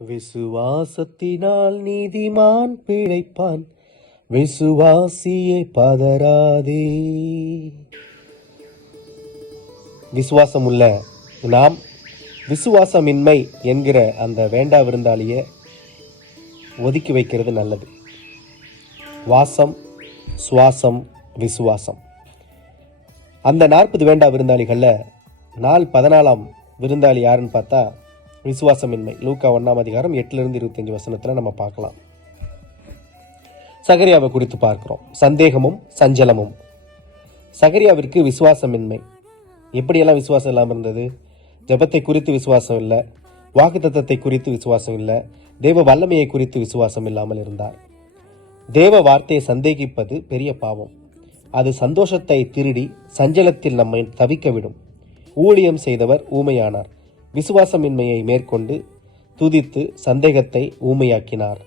விசுவாசத்தினால் நீதிமான் பிழைப்பான். விசுவாசியே பதறாதே. விசுவாசம் உள்ள நாம் விசுவாசமின்மை என்கிற அந்த வேண்டா விருந்தாளியை ஒதுக்கி வைக்கிறது நல்லது. வாசம் சுவாசம் விசுவாசம். அந்த நாற்பது வேண்டா விருந்தாளிகளில் நாள் பதினாலாம் விருந்தாளி யாருன்னு பார்த்தா விசுவாசமின்மை. லூக்கா ஒன்றாம் அதிகாரம் எட்டுலேருந்து இருபத்தஞ்சு வசனத்தில் நம்ம பார்க்கலாம். சகரியாவை குறித்து பார்க்கிறோம். சந்தேகமும் சஞ்சலமும். சகரியாவிற்கு விசுவாசமின்மை. எப்படியெல்லாம் விசுவாசம் இல்லாமல் இருந்தது? ஜெபத்தை குறித்து விசுவாசம் இல்லை. வாக்குத்தத்தத்தை குறித்து விசுவாசம் இல்லை. தேவ வல்லமையை குறித்து விசுவாசம் இல்லாமல் இருந்தார். தேவ வார்த்தையை சந்தேகிப்பது பெரிய பாவம். அது சந்தோஷத்தை திருடி சஞ்சலத்தில் நம்மை தவிக்க விடும் ஊழியம் செய்தவர் ஊமையானார். விசுவாசமின்மையை மேற்கொண்டு துதித்து சந்தேகத்தை ஊமையாக்கினார்.